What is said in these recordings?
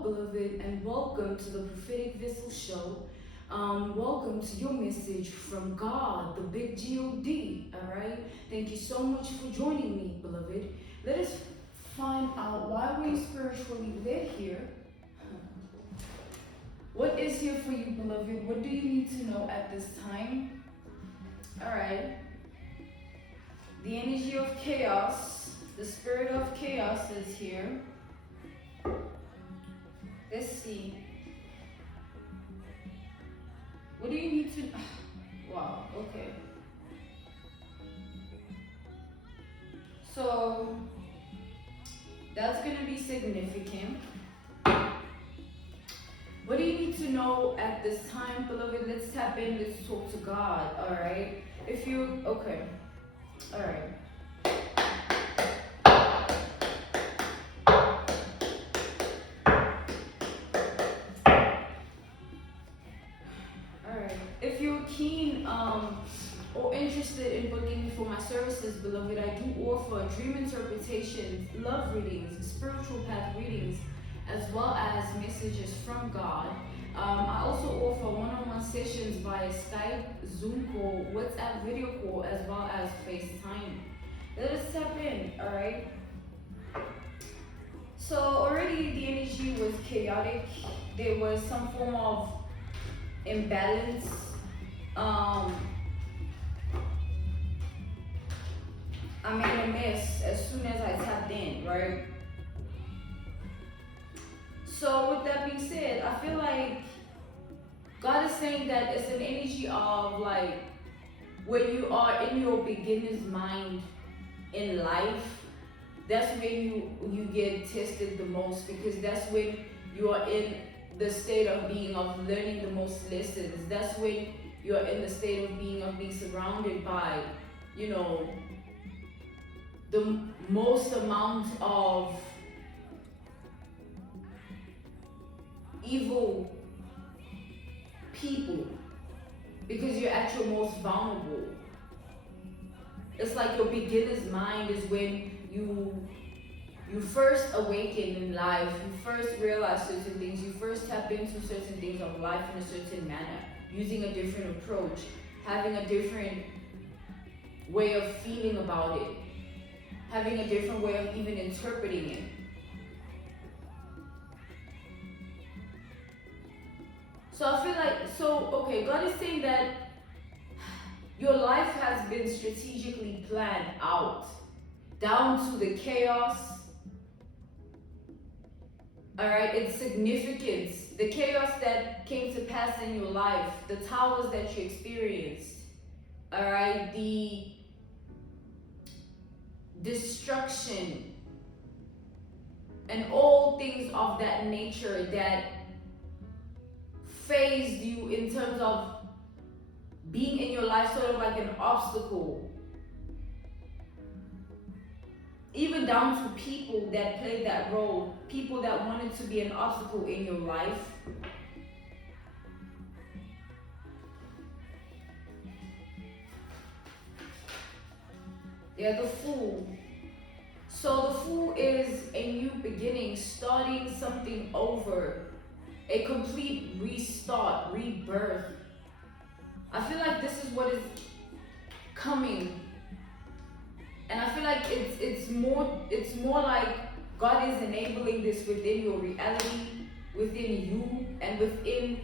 Hello, beloved, and welcome to the Prophetic Vessel Show. Welcome to your message from God, the big God. All right. Thank you so much for joining me, beloved. Let us find out why we're spiritually led here. What is here for you, beloved? What do you need to know at this time? All right. The energy of chaos, the spirit of chaos is here. Let's see. What do you need to... Wow, okay. So, that's going to be significant. What do you need to know at this time, beloved? Let's tap in, let's talk to God, alright? If you... Okay. Alright. If you're keen or interested in booking me for my services, beloved, I do offer dream interpretations, love readings, spiritual path readings, as well as messages from God. I also offer one-on-one sessions via Skype, Zoom call, WhatsApp video call, as well as FaceTime. Let us tap in, alright? So already the energy was chaotic. There was some form of imbalance. I made a mess as soon as I tapped in, right? So with that being said, I feel like God is saying that it's an energy of like when you are in your beginner's mind in life, that's when you get tested the most, because that's when you are in the state of being, of learning the most lessons. That's when you're in the state of being surrounded by, you know, the most amount of evil people, because you're at your most vulnerable. It's like your beginner's mind is when you first awaken in life, you first realize certain things, you first tap into certain things of life in a certain manner, using a different approach, having a different way of feeling about it, having a different way of even interpreting it. So I feel like, okay, God is saying that your life has been strategically planned out, down to the chaos. Alright, its significance, the chaos that came to pass in your life, the towers that you experienced, alright, the destruction, and all things of that nature that phased you in terms of being in your life sort of like an obstacle. Even down to people that played that role, people that wanted to be an obstacle in your life. Yeah, the Fool. So the Fool is a new beginning, starting something over, a complete restart, rebirth. I feel like this is what is coming. And I feel like it's more like God is enabling this within your reality, within you, and within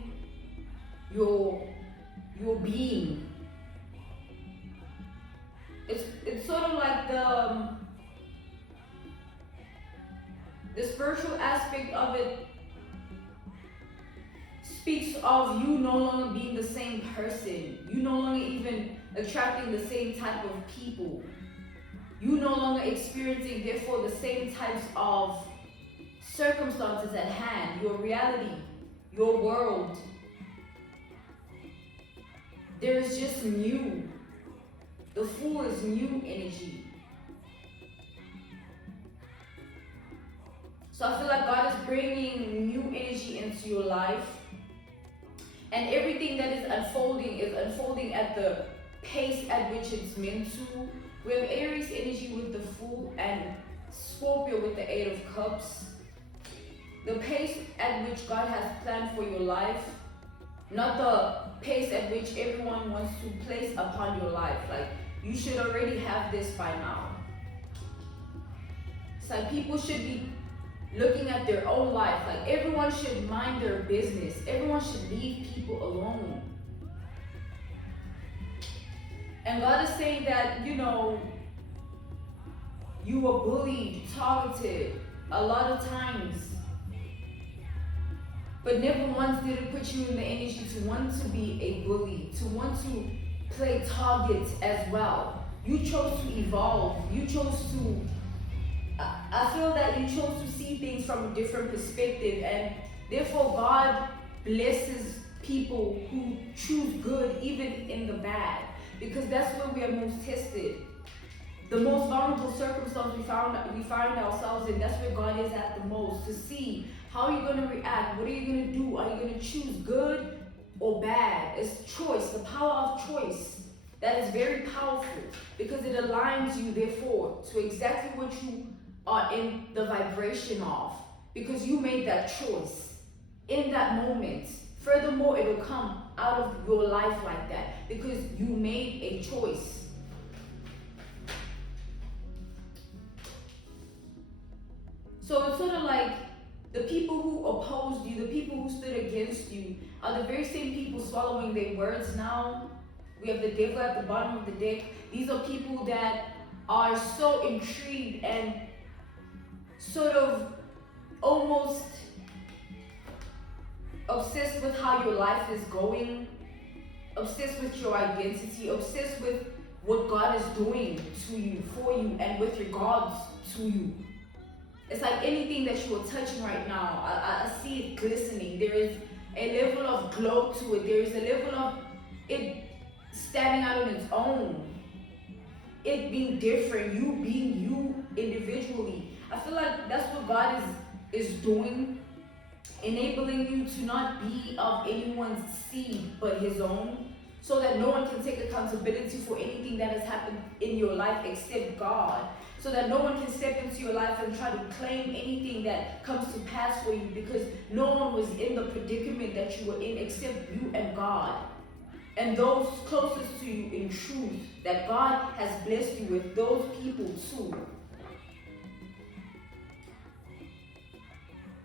your being. It's sort of like the spiritual aspect of it speaks of you no longer being the same person. You no longer even attracting the same type of people. You no longer experiencing, therefore, the same types of circumstances at hand, your reality, your world. There is just new. The Fool is new energy. So I feel like God is bringing new energy into your life. And everything that is unfolding at the pace at which it's meant to. We have Aries energy with the Fool and Scorpio with the Eight of Cups. the pace at which God has planned for your life, not the pace at which everyone wants to place upon your life. Like, you should already have this by now. It's like people should be looking at their own life. Like, everyone should mind their business. Everyone should leave people alone. And God is saying that, you know, you were bullied, targeted a lot of times. But never once did it put you in the energy to want to be a bully, to want to play target as well. You chose to evolve. You chose to, I feel that you chose to see things from a different perspective, and therefore God blesses people who choose good even in the bad, because that's where we are most tested. The most vulnerable circumstance we find ourselves in, that's where God is at the most, to see how you're going to react. What are you going to do? Are you going to choose good or bad? It's choice, the power of choice. That is very powerful, because it aligns you, therefore, to exactly what you are in the vibration of, because you made that choice in that moment. Furthermore, it will come out of your life like that, because you made a choice. So it's sort of like the people who opposed you, the people who stood against you, are the very same people swallowing their words now. We have the devil at the bottom of the deck. These are people that are so intrigued and sort of almost obsessed with how your life is going, obsessed with your identity, obsessed with what God is doing to you, for you, and with regards to you. It's like anything that you are touching right now, I see it glistening. There is a level of glow to it. There is a level of it standing out on its own. It being different, you being you individually. I feel like that's what God is doing, enabling you to not be of anyone's seed but his own, so that no one can take accountability for anything that has happened in your life except God. So that no one can step into your life and try to claim anything that comes to pass for you, because no one was in the predicament that you were in except you and God. And those closest to you in truth that God has blessed you with, those people too.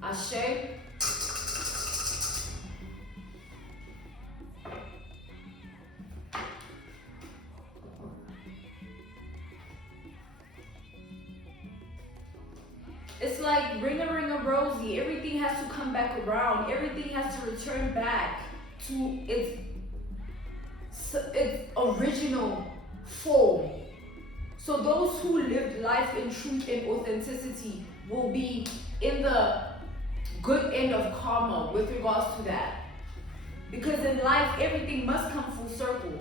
Ashe. It's like ring a rosy. Everything has to come back around. Everything has to return back to its original form. So those who lived life in truth and authenticity will be in the good end of karma with regards to that. Because in life, everything must come full circle.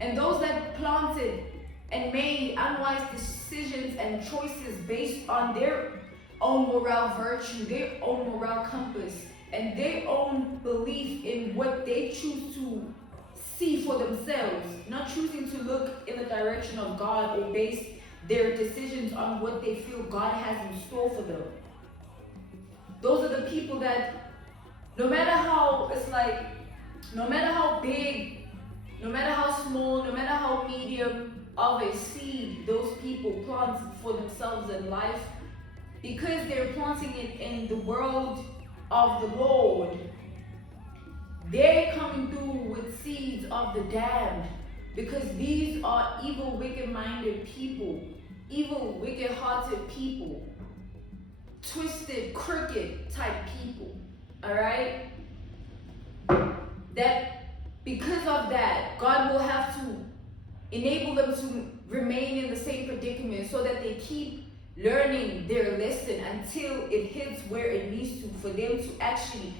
And those that planted and made unwise decisions and choices based on their own moral virtue, their own moral compass, and their own belief in what they choose to see for themselves, not choosing to look in the direction of God or base their decisions on what they feel God has in store for them. Those are the people that, no matter how, it's like, no matter how big, no matter how small, no matter how medium of a seed those people plant for themselves in life, because they're planting it in the world of the Lord, they're coming through with seeds of the damned, because these are evil, wicked-minded people, evil, wicked-hearted people, twisted, crooked type people, all right? That because of that, God will have to enable them to remain in the same predicament so that they keep learning their lesson until it hits where it needs to, for them to actually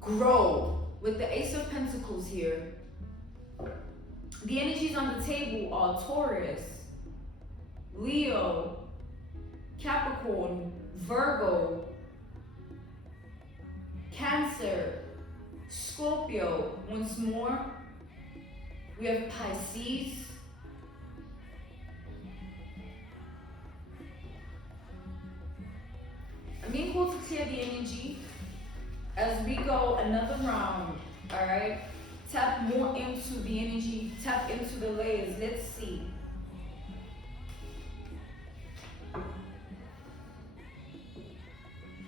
grow. With the Ace of Pentacles here, the energies on the table are Taurus, Leo, Capricorn, Virgo, Cancer, Scorpio. Once more, we have Pisces, I'm being called to clear the energy energy as we go another round. All right. Tap more into the energy. Tap into the layers. Let's see.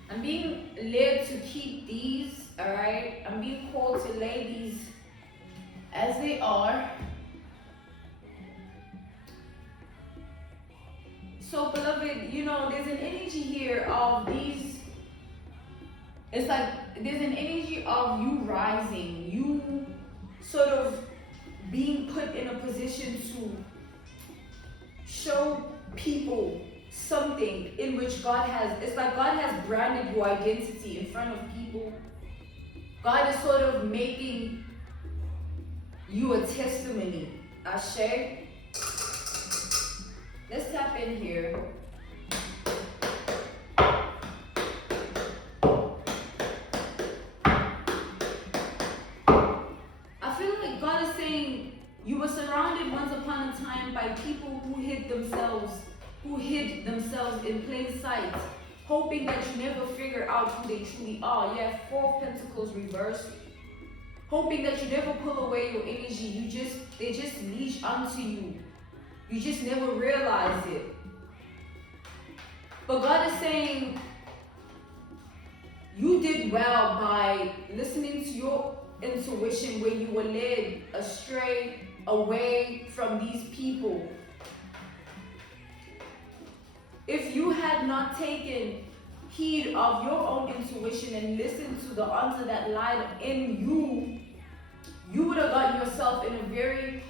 I'm being led to keep these. All right. I'm being called to lay these as they are. So, beloved, you know, there's an energy here of these. It's like there's an energy of you rising, you sort of being put in a position to show people something in which God has, it's like God has branded your identity in front of people. God is sort of making you a testimony. Ashe. Let's tap in here. I feel like God is saying you were surrounded once upon a time by people who hid themselves in plain sight, hoping that you never figure out who they truly are. You have 4 of Pentacles reversed. Hoping that you never pull away your energy. They just leash onto you. You just never realize it. But God is saying you did well by listening to your intuition when you were led astray, away from these people. If you had not taken heed of your own intuition and listened to the answer that lied in you, you would have gotten yourself in a very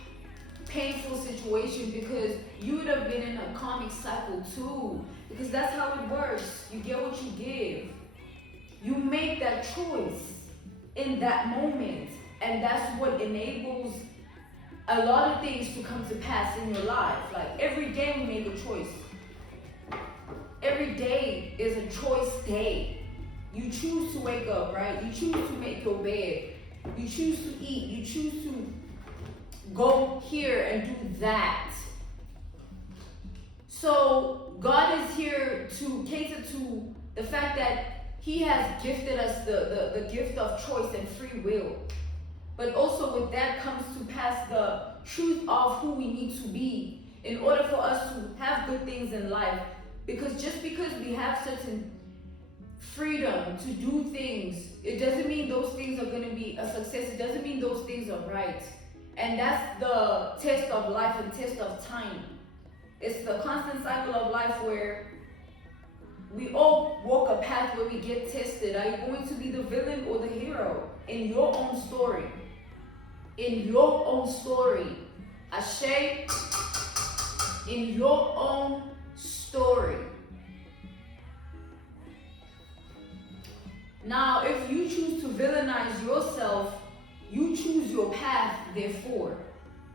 painful situation, because you would have been in a karmic cycle too, because that's how it works. You get what you give. You make that choice in that moment, and that's what enables a lot of things to come to pass in your life. Like every day we make a choice. Every day is a choice day. You choose to wake up, right? You choose to make your bed. You choose to eat. You choose to go here and do that. So God is here to cater to the fact that He has gifted us the gift of choice and free will. But also with that comes to pass the truth of who we need to be in order for us to have good things in life. Because just because we have certain freedom to do things, it doesn't mean those things are going to be a success. It doesn't mean those things are right. And that's the test of life and test of time. It's the constant cycle of life where we all walk a path where we get tested. Are you going to be the villain or the hero in your own story? In your own story. Ashe, in your own story. Now, if you choose to villainize yourself, you choose your path, therefore.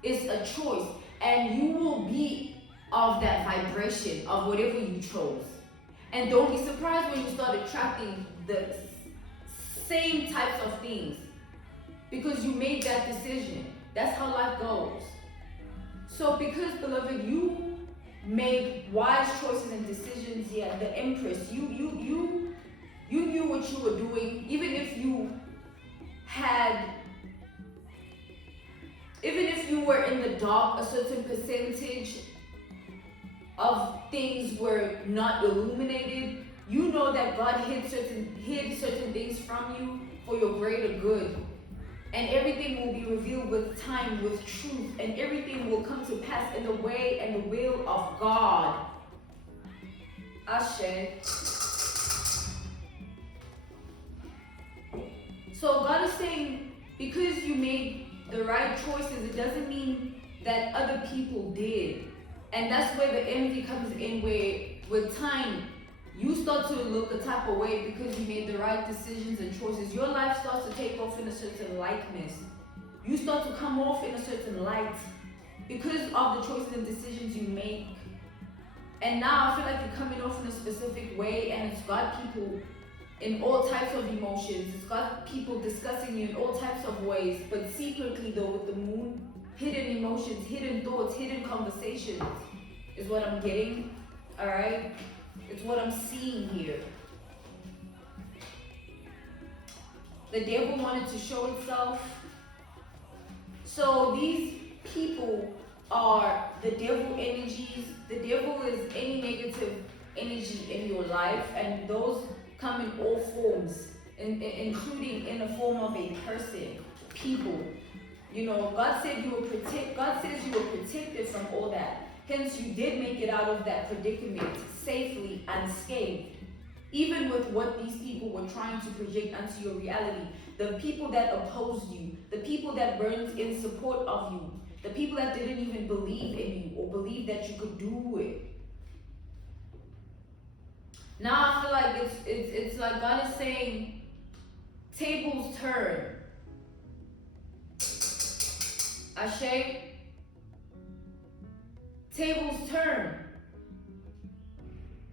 It's a choice. And you will be of that vibration of whatever you chose. And don't be surprised when you start attracting the same types of things. Because you made that decision. That's how life goes. So because, beloved, you made wise choices and decisions, yeah, the Empress, you knew what you were doing, even if you were in the dark, a certain percentage of things were not illuminated. You know that God hid certain things from you for your greater good. And everything will be revealed with time, with truth, and everything will come to pass in the way and the will of God. Ashe. So God is saying, because you made the right choices, it doesn't mean that other people did. And that's where the envy comes in, where with time, you start to look a type of way because you made the right decisions and choices. Your life starts to take off in a certain likeness. You start to come off in a certain light because of the choices and decisions you make. And now I feel like you're coming off in a specific way, and it's got people in all types of emotions. It's got people discussing you in all types of ways. But secretly though, with the moon, hidden emotions, hidden thoughts, hidden conversations is what I'm getting. Alright? It's what I'm seeing here. The devil wanted to show itself. So these people are the devil energies. The devil is any negative energy in your life, and those come in all forms, including in the form of a person, people. You know, God said you were God says you were protected from all that. Hence, you did make it out of that predicament safely, unscathed. Even with what these people were trying to project onto your reality, the people that opposed you, the people that weren't in support of you, the people that didn't even believe in you or believe that you could do it. Now I feel like it's like God is saying, tables turn. Ashe, tables turn.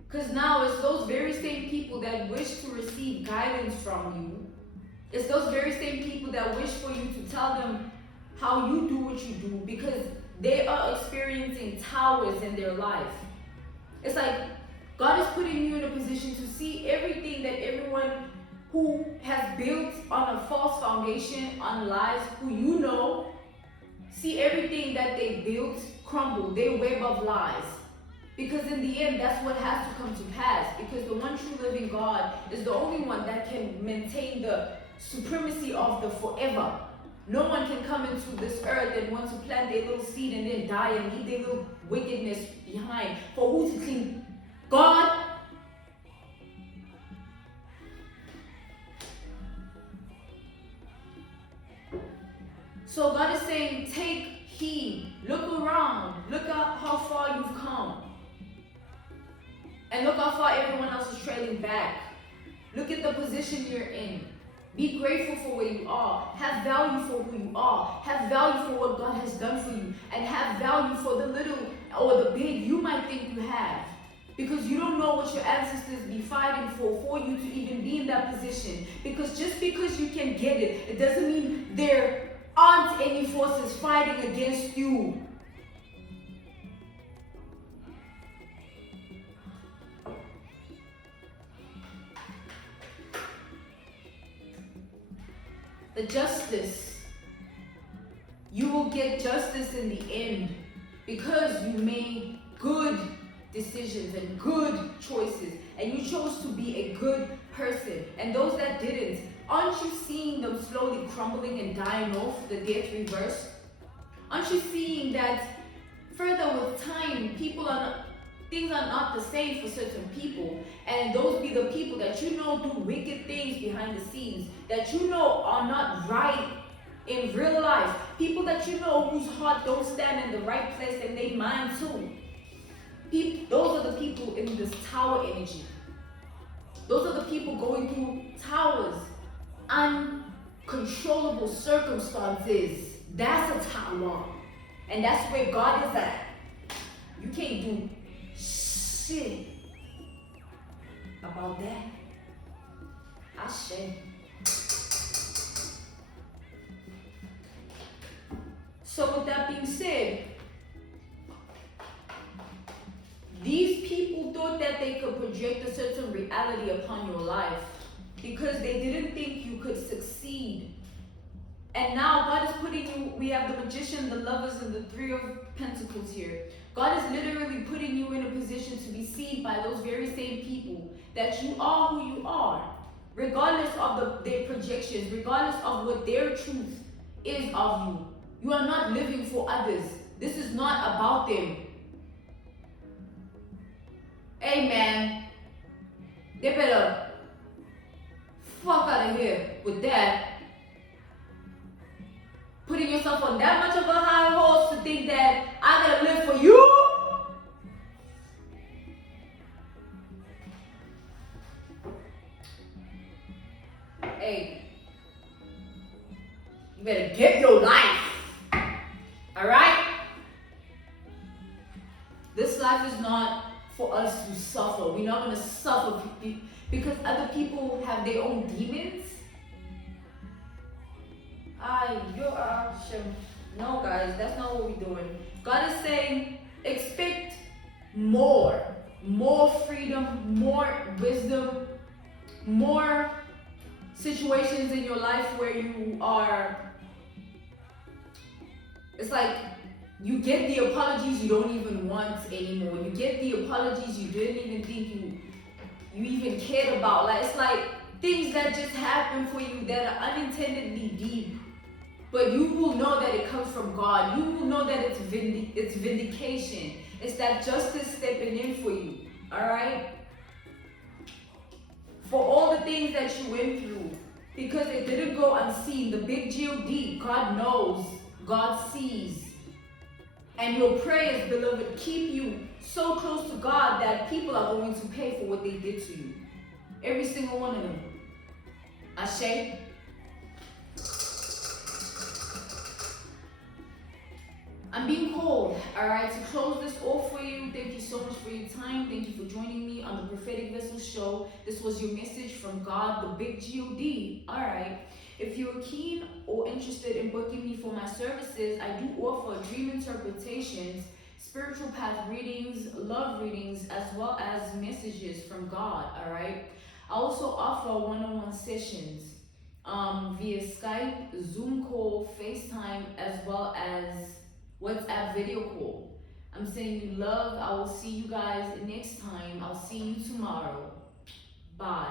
Because now it's those very same people that wish to receive guidance from you. It's those very same people that wish for you to tell them how you do what you do, because they are experiencing towers in their life. It's like God is putting you in a position to see everything that everyone who has built on a false foundation, on lies, who you know, see everything that they built crumble, their web of lies. Because in the end, that's what has to come to pass. Because the one true living God is the only one that can maintain the supremacy of the forever. No one can come into this earth and want to plant their little seed and then die and leave their little wickedness behind. For who to clean? God. So God is saying, take heed. Look around. Look at how far you've come. And look how far everyone else is trailing back. Look at the position you're in. Be grateful for where you are. Have value for who you are. Have value for what God has done for you. And have value for the little or the big you might think you have. Because you don't know what your ancestors be fighting for you to even be in that position. Because just because you can get it, it doesn't mean there aren't any forces fighting against you. The justice. You will get justice in the end because you made good decisions and good choices, and you chose to be a good person. And those that didn't, aren't you seeing them slowly crumbling and dying off, the death reverse? Aren't you seeing that further with time, things are not the same for certain people, and those be the people that you know do wicked things behind the scenes, that you know are not right in real life, people that you know whose heart don't stand in the right place and they mind too. Those are the people in this tower energy. Those are the people going through towers, uncontrollable circumstances. That's a tower, and that's where God is at. You can't do shit about that. Ashe. So with that being said, these people thought that they could project a certain reality upon your life because they didn't think you could succeed. And now God is putting you, we have the Magician, the Lovers, and the Three of Pentacles here. God is literally putting you in a position to be seen by those very same people, that you are who you are, regardless of their projections, regardless of what their truth is of you. You are not living for others. This is not about them. Hey man, they better fuck out of here with that. Putting yourself on that much of a high horse to think that I gotta live for you. Hey, you better get your life. Alright? This life is not for us to suffer. We're not gonna suffer because other people have their own demons. No guys, that's not what we're doing. God is saying, expect more freedom, more wisdom, more situations in your life where you are, it's like you get the apologies you don't even want anymore. You get the apologies you didn't even think you even cared about. Like, it's like things that just happen for you that are unintendedly deep. But you will know that it comes from God. You will know that it's vindication. It's that justice stepping in for you. Alright? For all the things that you went through. Because it didn't go unseen. The big G-O-D. God knows. God sees. And your prayers, beloved, keep you so close to God that people are going to pay for what they did to you. Every single one of them. Ashe? I'm being called, alright, to close this off for you. Thank you so much for your time. Thank you for joining me on the Prophetic Vessel Show. This was your message from God, the big G-O-D. Alright. If you're keen or interested in booking me for my services, I do offer dream interpretations, spiritual path readings, love readings, as well as messages from God, alright? I also offer one-on-one sessions via Skype, Zoom call, FaceTime, as well as WhatsApp video call. I'm sending you love. I will see you guys next time. I'll see you tomorrow. Bye.